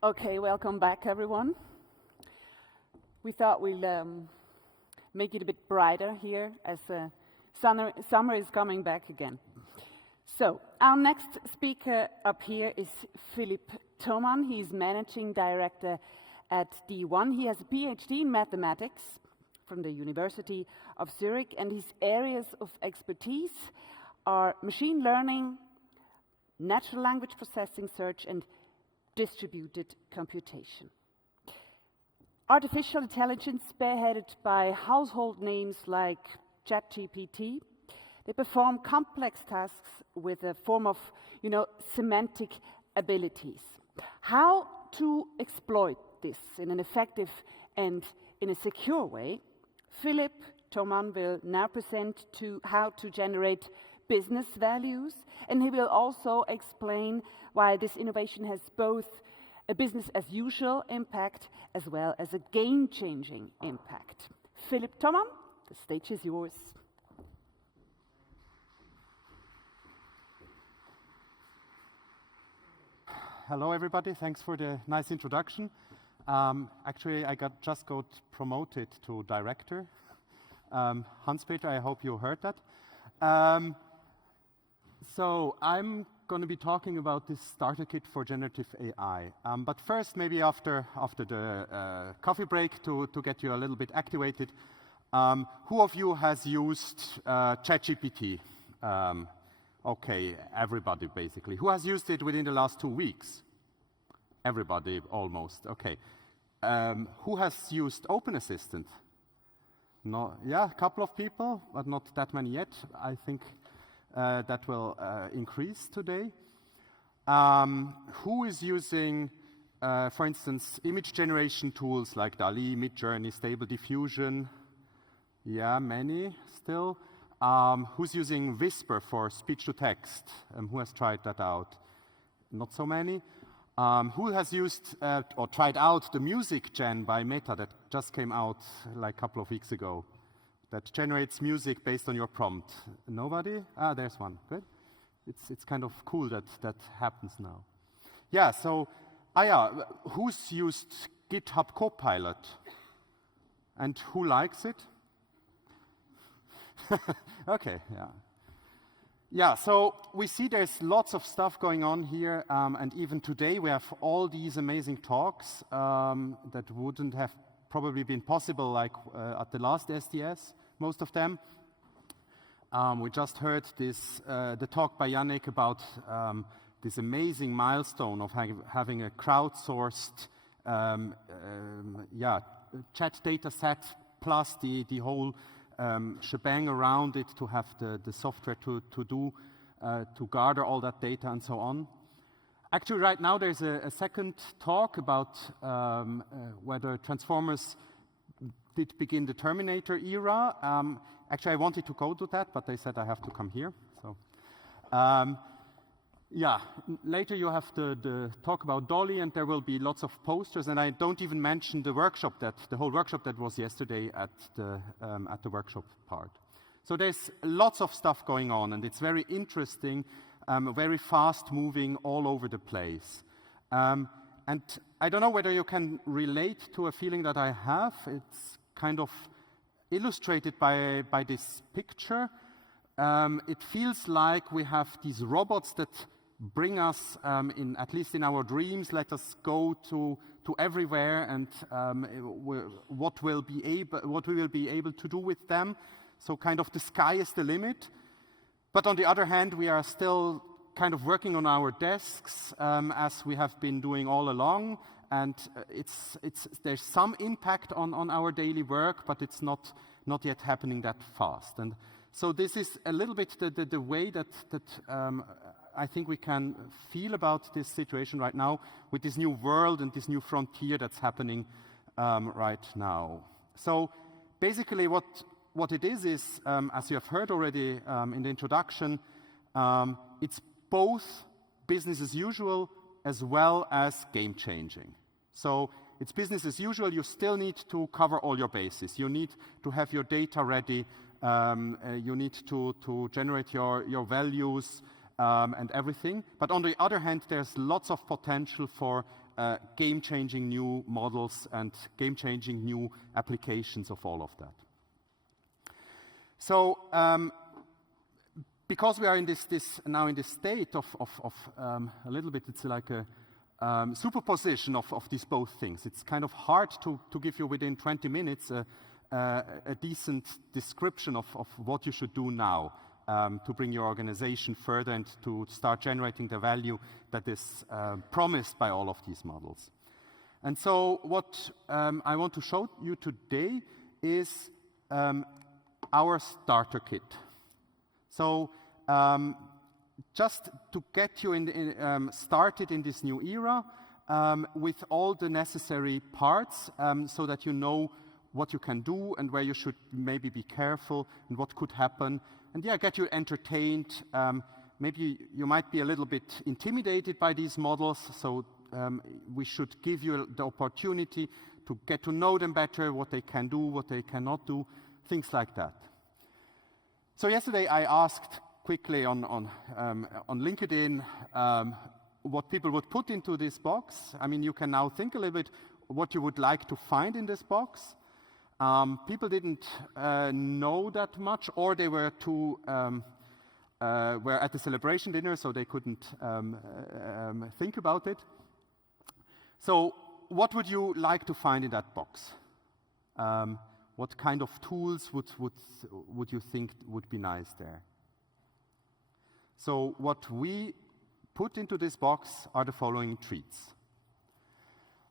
Okay, welcome back, everyone. We thought we'll make it a bit brighter here as summer is coming back again. So, our next speaker up here is Philipp Thomann. He's Managing Director at D1. He has a PhD in mathematics from the University of Zurich, and his areas of expertise are machine learning, natural language processing, search, and distributed computation. Artificial intelligence spearheaded by household names like ChatGPT, they perform complex tasks with a form of, semantic abilities. How to exploit this in an effective and in a secure way, Philipp Thomann will now present how to generate business values, and he will also explain why this innovation has both a business as usual impact as well as a game-changing impact. Philipp Thomann, the stage is yours. Hello everybody, thanks for the nice introduction. Actually, I just got promoted to director. Hans-Peter, I hope you heard that. So I'm going to be talking about this starter kit for generative AI. But first, maybe after the coffee break, to get you a little bit activated, who of you has used ChatGPT? Okay, everybody basically. Who has used it within the last 2 weeks? Everybody, almost. Okay. Who has used Open Assistant? No, yeah, a couple of people, but not that many yet. I think that will increase today. Who is using, for instance, image generation tools like DALL-E, Midjourney, Stable Diffusion? Yeah, many still. Who's using Whisper for speech to text? Who has tried that out? Not so many. Who has used or tried out the music gen by Meta that just came out like a couple of weeks ago? That generates music based on your prompt. Nobody? Ah, there's one. Good. It's kind of cool that happens now. Yeah. So, who's used GitHub Copilot? And who likes it? Okay. Yeah. Yeah. So we see there's lots of stuff going on here, and even today we have all these amazing talks that wouldn't have probably been possible like at the last SDS, most of them. We just heard the talk by Yannick about this amazing milestone of having a crowdsourced chat data set plus the whole shebang around it to have the software to gather all that data and so on. Actually, right now there's a second talk about whether transformers did begin the Terminator era. Actually, I wanted to go to that, but they said I have to come here. So, later you have the talk about Dolly, and there will be lots of posters. And I don't even mention the whole workshop that was yesterday at the workshop part. So there's lots of stuff going on, and it's very interesting. Very fast moving all over the place. And I don't know whether you can relate to a feeling that I have. It's kind of illustrated by this picture. It feels like we have these robots that bring us, at least in our dreams, let us go to everywhere, and what we will be able to do with them. So kind of the sky is the limit. But on the other hand, we are still kind of working on our desks as we have been doing all along, and there's some impact on our daily work, but it's not yet happening that fast. And so this is a little bit the way that I think we can feel about this situation right now with this new world and this new frontier that's happening right now. So basically what it is, as you have heard already in the introduction, it's both business as usual as well as game-changing. So it's business as usual. You still need to cover all your bases. You need to have your data ready. You need to generate your values and everything. But on the other hand, there's lots of potential for game-changing new models and game-changing new applications of all of that. So because we are in now in this state of a little bit, it's like a superposition of these both things. It's kind of hard to give you within 20 minutes a decent description of what you should do now to bring your organization further and to start generating the value that is promised by all of these models. And so what I want to show you today is our starter kit. So just to get you started in this new era with all the necessary parts so that you know what you can do and where you should maybe be careful and what could happen. And yeah, get you entertained. Maybe you might be a little bit intimidated by these models, so we should give you the opportunity to get to know them better, what they can do, what they cannot do, things like that. So yesterday I asked quickly on LinkedIn what people would put into this box. I mean, you can now think a little bit what you would like to find in this box. People didn't know that much, or they were too were at the celebration dinner, so they couldn't think about it. So, what would you like to find in that box? What kind of tools would you think would be nice there? So, what we put into this box are the following treats.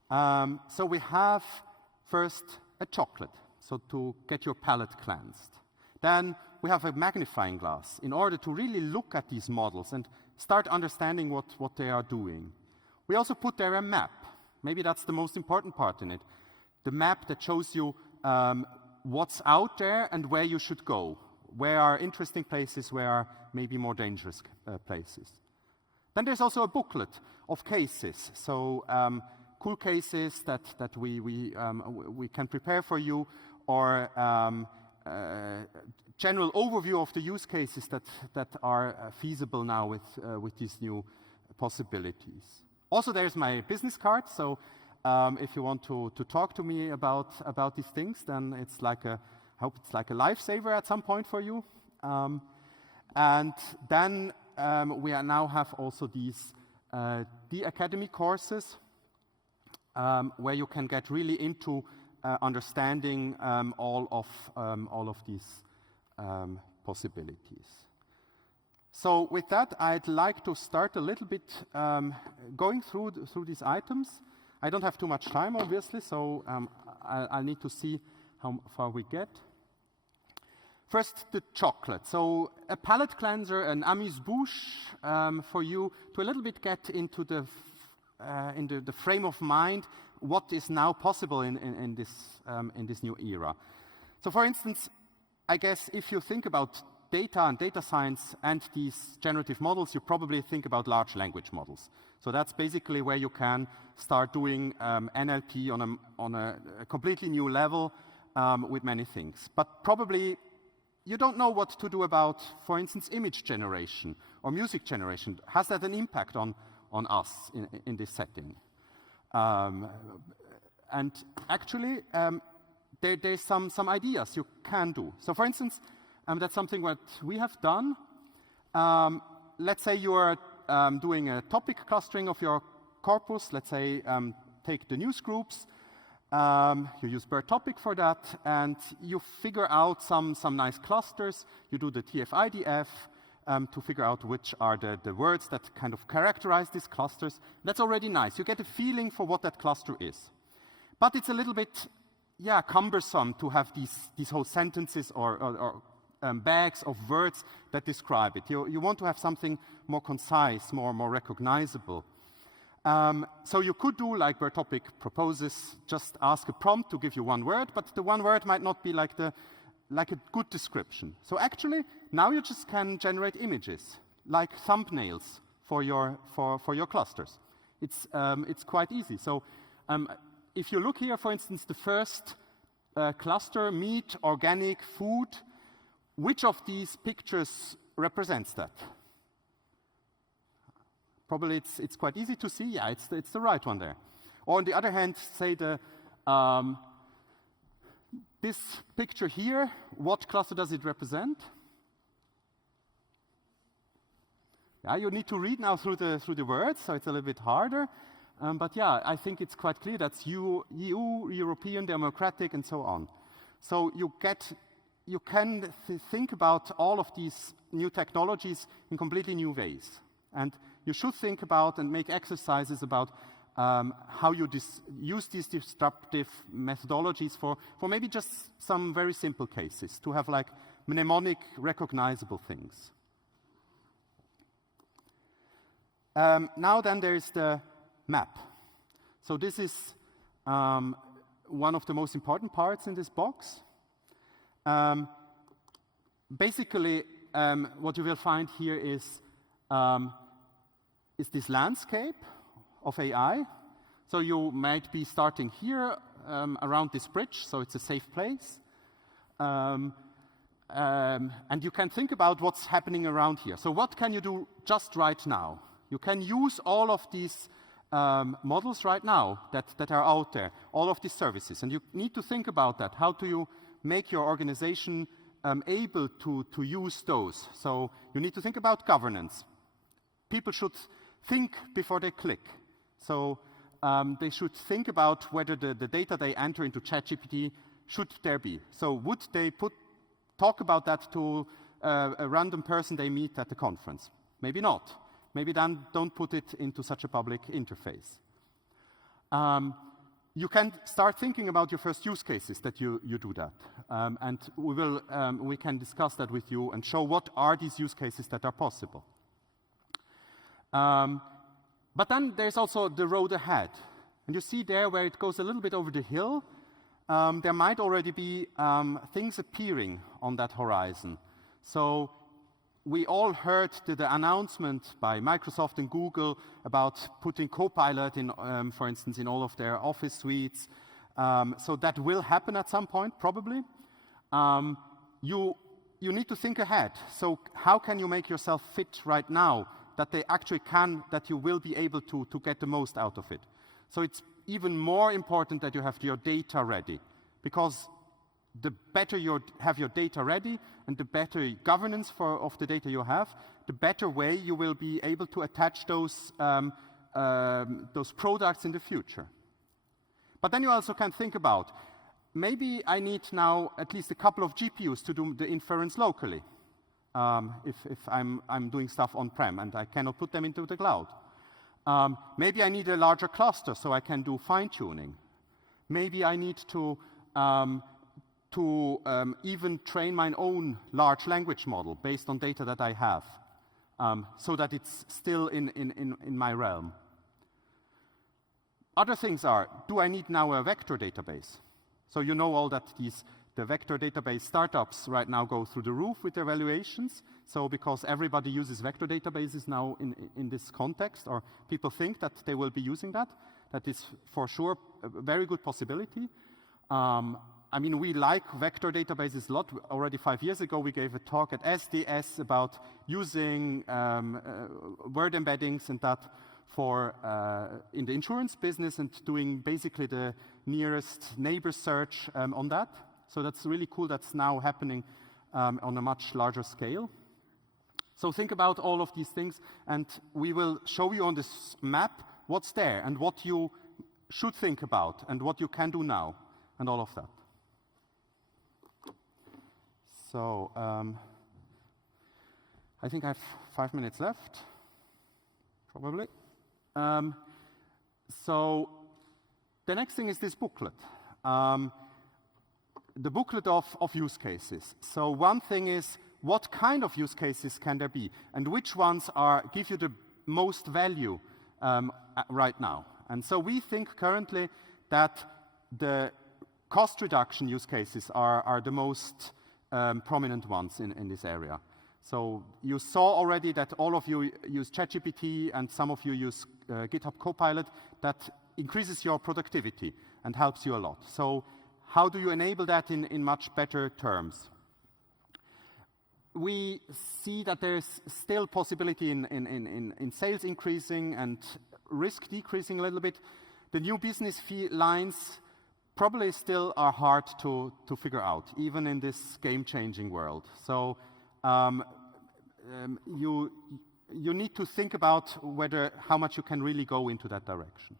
So we have first a chocolate, so to get your palate cleansed. Then we have a magnifying glass in order to really look at these models and start understanding what they are doing. We also put there a map. Maybe that's the most important part in it. The map that shows you what's out there and where you should go. Where are interesting places, where are maybe more dangerous places. Then there's also a booklet of cases. So cool cases that we can prepare for you, or general overview of the use cases that are feasible now with these new possibilities. Also, there's my business card. So if you want to talk to me about these things, then it's like I hope it's like a lifesaver at some point for you. And then we now have also these the Academy courses where you can get really into understanding all of these possibilities. So with that, I'd like to start a little bit going through these items. I don't have too much time, obviously, so I'll need to see how far we get. First, the chocolate. So a palate cleanser, an amuse-bouche for you to a little bit get into the frame of mind what is now possible in this new era. So, for instance, I guess if you think about data and data science and these generative models, you probably think about large language models. So that's basically where you can start doing NLP on a completely new level with many things. But probably you don't know what to do about, for instance, image generation or music generation. Has that an impact on us in this setting? And actually, there's some ideas you can do. So, for instance, that's something that we have done. Let's say you are doing a topic clustering of your corpus. Let's say take the news groups. You use per topic for that, and you figure out some nice clusters. You do the TF-IDF to figure out which are the words that kind of characterize these clusters. That's already nice. You get a feeling for what that cluster is. But it's a little bit, cumbersome to have these whole sentences or bags of words that describe it. You want to have something more concise, more recognizable. So you could do like where topic proposes, just ask a prompt to give you one word, but the one word might not be like a good description. So actually, now you just can generate images, like thumbnails for your clusters. It's quite easy. So if you look here, for instance, the first cluster, meat, organic, food, which of these pictures represents that? Probably it's quite easy to see, yeah, it's the right one there. Or on the other hand, say this picture here, what cluster does it represent? Yeah, you need to read now through the words, so it's a little bit harder. But yeah, I think it's quite clear that's EU, European, democratic, and so on. So you can think about all of these new technologies in completely new ways. And you should think about and make exercises about how you use these disruptive methodologies for maybe just some very simple cases, to have like mnemonic recognizable things. Now then there's the map. So this is one of the most important parts in this box. Basically, what you will find here is this landscape of AI. So you might be starting here around this bridge, so it's a safe place. And you can think about what's happening around here. So what can you do just right now? You can use all of these models right now that are out there, all of these services. And you need to think about that. How do you make your organization able to use those? So you need to think about governance. People should think before they click. So they should think about whether the data they enter into ChatGPT should there be. So would they talk about that to a random person they meet at the conference? Maybe not. Maybe then don't put it into such a public interface. You can start thinking about your first use cases that you do that. And we can discuss that with you and show what are these use cases that are possible. But then there's also the road ahead. And you see there where it goes a little bit over the hill, there might already be things appearing on that horizon. So we all heard the announcement by Microsoft and Google about putting Copilot in, for instance, in all of their Office suites. So that will happen at some point, probably. You need to think ahead. So how can you make yourself fit right now that they actually can, that you will be able to get the most out of it? So it's even more important that you have your data ready, because the better you have your data ready and the better governance of the data you have, the better way you will be able to attach those products in the future. But then you also can think about, maybe I need now at least a couple of GPUs to do the inference locally, if I'm doing stuff on-prem and I cannot put them into the cloud. Maybe I need a larger cluster so I can do fine-tuning. Maybe I need to even train my own large language model based on data that I have, so that it's still in my realm. Other things are, do I need now a vector database? So you know all that the vector database startups right now go through the roof with their valuations. So because everybody uses vector databases now in this context, or people think that they will be using that is for sure a very good possibility. I mean, we like vector databases a lot. Already 5 years ago, we gave a talk at SDS about using word embeddings and that for in the insurance business and doing basically the nearest neighbor search on that. So that's really cool. That's now happening on a much larger scale. So think about all of these things, and we will show you on this map what's there and what you should think about and what you can do now and all of that. So I think I have 5 minutes left, probably. So the next thing is this booklet. The booklet of use cases. So one thing is, what kind of use cases can there be, and which ones give you the most value right now? And so we think currently that the cost reduction use cases are the most prominent ones in this area. So you saw already that all of you use ChatGPT and some of you use GitHub Copilot. That increases your productivity and helps you a lot. So how do you enable that in much better terms? we see that there's still possibility in sales increasing and risk decreasing a little bit. The new business fee lines probably still are hard to figure out, even in this game-changing world. So you need to think about how much you can really go into that direction.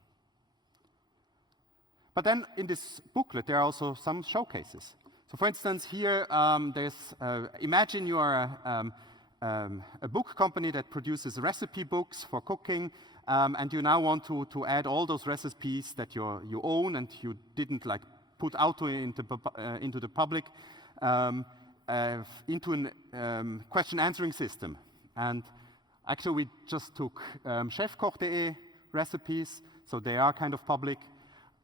But then in this booklet, there are also some showcases. So for instance, here, imagine you are a book company that produces recipe books for cooking, and you now want to add all those recipes that you own and you didn't like put out into the public into a question answering system. And actually, we just took chefkoch.de recipes, so they are kind of public.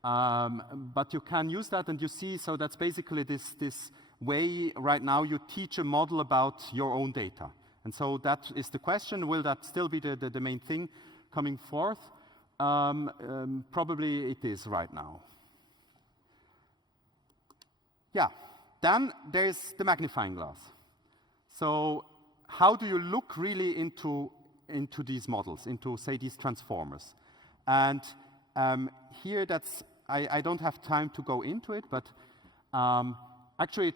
But you can use that, and you see, so that's basically this way right now you teach a model about your own data. And so that is the question, will that still be the main thing coming forth? Probably it is right now. Yeah, then there's the magnifying glass. So how do you look really into these models, into, say, these transformers? And here I don't have time to go into it, but actually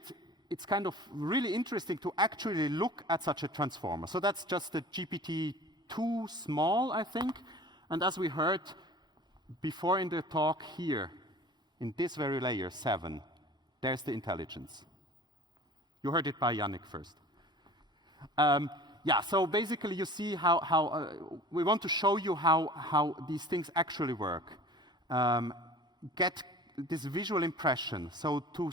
it's kind of really interesting to actually look at such a transformer. So that's just the GPT-2 small, I think. And as we heard before in the talk here, in this very layer 7, there's the intelligence. You heard it by Yannick first. Yeah, so basically you see how we want to show you how these things actually work. Get this visual impression, so to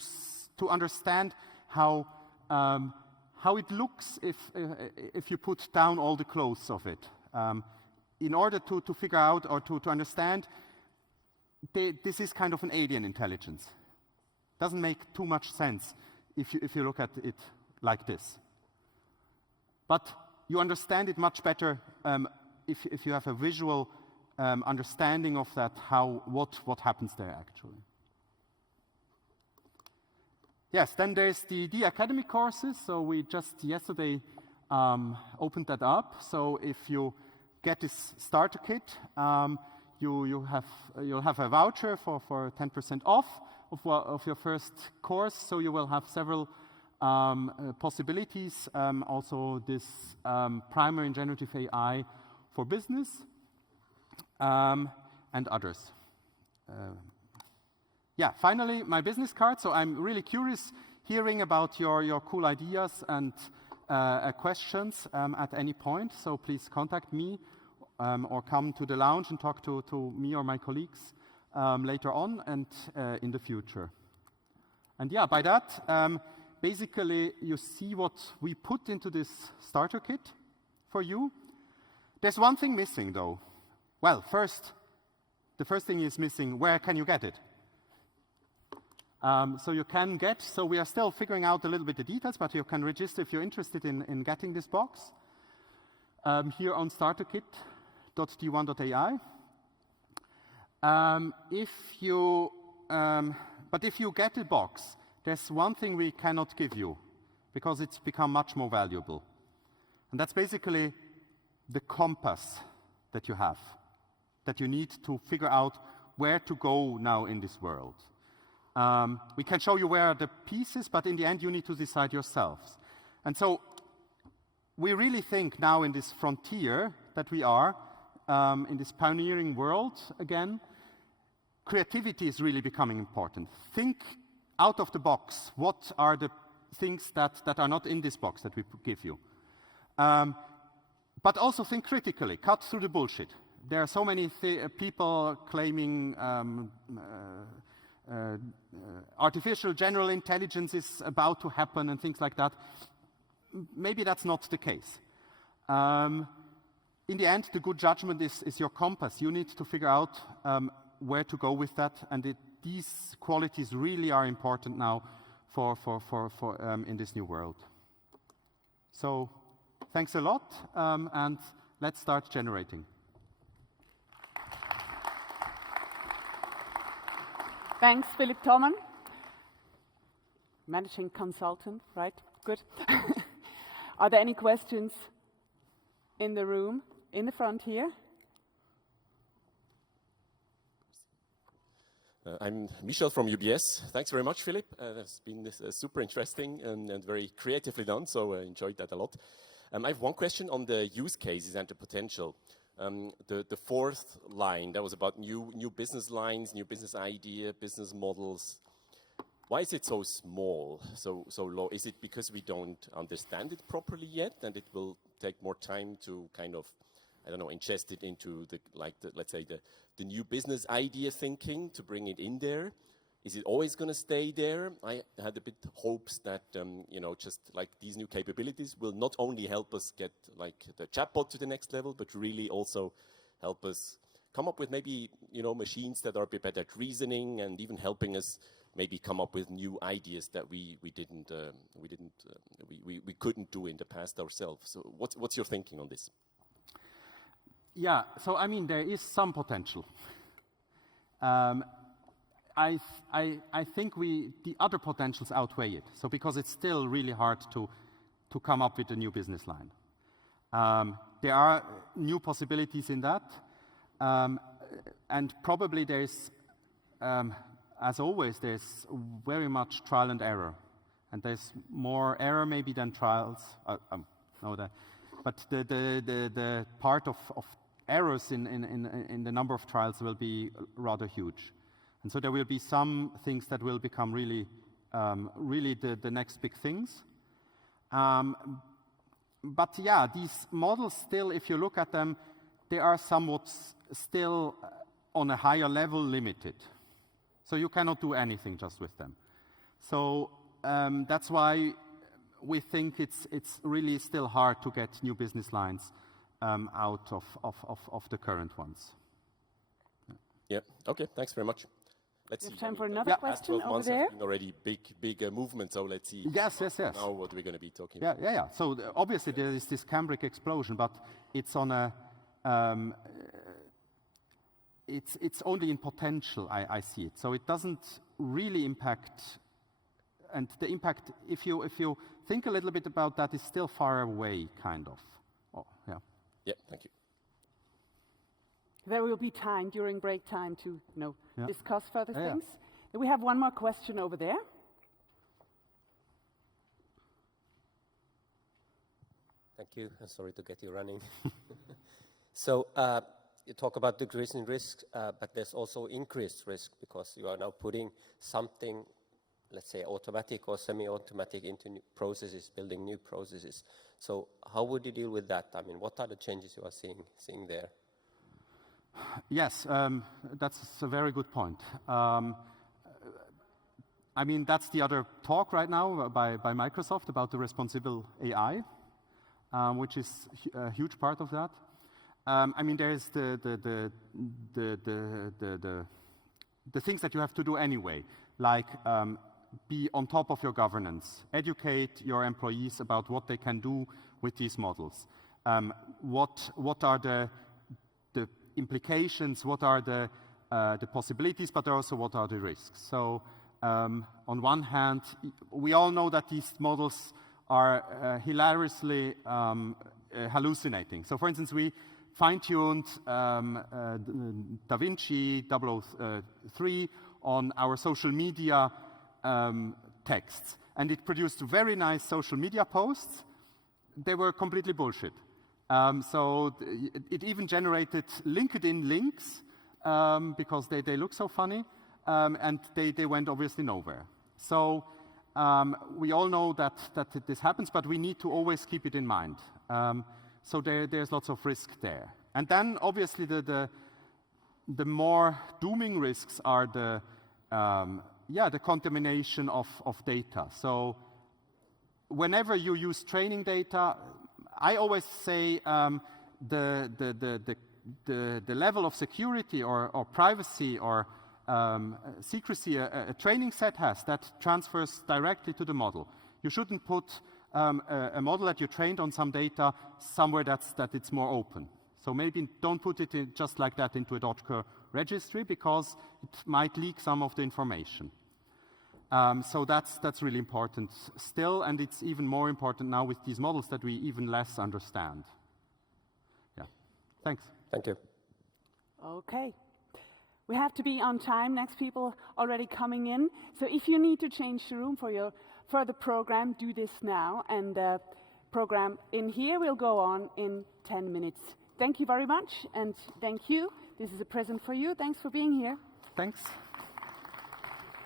understand how it looks if you put down all the clothes of it. In order to figure out or to understand, this is kind of an alien intelligence. Doesn't make too much sense if you look at it like this. But you understand it much better if you have a visual understanding of that, what happens there actually. Yes, then there's the academic courses. So we just yesterday opened that up. So if you get this starter kit, you'll have a voucher for 10% off of your first course. So you will have several possibilities. Also this primer in generative AI for business. And others. Yeah, finally, my business card. So I'm really curious hearing about your cool ideas and questions at any point. So please contact me or come to the lounge and talk to me or my colleagues later on and in the future. And yeah, by that, basically you see what we put into this starter kit for you. There's one thing missing though. Well, the first thing is missing, where can you get it? So we are still figuring out a little bit the details, but you can register if you're interested in getting this box here on starterkit.d1.ai. But if you get a box, there's one thing we cannot give you because it's become much more valuable. And that's basically the compass that you have, that you need to figure out where to go now in this world. We can show you where are the pieces, but in the end you need to decide yourselves. And so we really think now in this frontier that we are, in this pioneering world again, creativity is really becoming important. Think out of the box. What are the things that are not in this box that we give you? But also think critically, cut through the bullshit. There are so many people claiming artificial general intelligence is about to happen and things like that. Maybe that's not the case. In the end, the good judgment is your compass. You need to figure out where to go with that, and these qualities really are important now for in this new world. So, thanks a lot, and let's start generating. Thanks, Philipp Thomann. Managing consultant, right? Good. Are there any questions in the room, in the front here? I'm Michel from UBS. Thanks very much, Philipp. It's been super interesting and very creatively done, so I enjoyed that a lot. I have one question on the use cases and the potential. The fourth line, that was about new business lines, new business idea, business models. Why is it so small, so low? Is it because we don't understand it properly yet, and it will take more time to kind of, I don't know, ingest it into let's say the new business idea thinking to bring it in there? Is it always going to stay there? I had a bit hopes that, just like these new capabilities will not only help us get like the chatbot to the next level, but really also help us come up with maybe, machines that are a bit better at reasoning and even helping us maybe come up with new ideas that we couldn't do in the past ourselves. So what's your thinking on this? Yeah, so I mean, there is some potential. I think the other potentials outweigh it. So because it's still really hard to come up with a new business line. There are new possibilities in that. And probably there's, as always, there's very much trial and error. And there's more error maybe than trials. But the part of errors in the number of trials will be rather huge. And so there will be some things that will become really the next big things. But yeah, these models still, if you look at them, they are somewhat still on a higher level limited. So you cannot do anything just with them. So that's why we think it's really still hard to get new business lines out of the current ones. Yeah, okay, thanks very much. Let's see. Time for another question over there. Already big movement, so let's see. Yes. Now what we're going to be talking about. Yeah. So obviously there is this Cambric explosion, but it's on a it's only in potential. I see it. So it doesn't really impact, and the impact, if you think a little bit about that, is still far away, kind of. Oh, yeah. Yeah. Thank you. There will be time during break time to discuss further things. Then we have one more question over there. Thank you. I'm sorry to get you running. So you talk about decreasing risk, but there's also increased risk because you are now putting something, let's say automatic or semi-automatic into new processes, building new processes. So how would you deal with that? I mean, what are the changes you are seeing there? Yes, that's a very good point. I mean, that's the other talk right now by Microsoft about the responsible AI, which is a huge part of that. I mean, there's the things that you have to do anyway, like be on top of your governance, educate your employees about what they can do with these models. What are the implications, what are the possibilities, but also what are the risks. So on one hand, we all know that these models are hilariously hallucinating. So for instance, we fine-tuned DaVinci 003 on our social media texts, and it produced very nice social media posts. They were completely bullshit. So it even generated LinkedIn links because they look so funny, and they went obviously nowhere. So we all know that this happens, but we need to always keep it in mind. So there's lots of risk there. And then obviously the more dooming risks are the contamination of data. So whenever you use training data, I always say the level of security or privacy or secrecy a training set has, that transfers directly to the model. You shouldn't put a model that you trained on some data somewhere that it's more open. So maybe don't put it just like that into a Docker registry, because it might leak some of the information. So that's really important still, and it's even more important now with these models that we even less understand. Yeah, thanks. Thank you. Okay. We have to be on time. Next people already coming in. So if you need to change the room for your further program, do this now. And the program in here will go on in 10 minutes. Thank you very much, and thank you. This is a present for you. Thanks for being here. Thanks.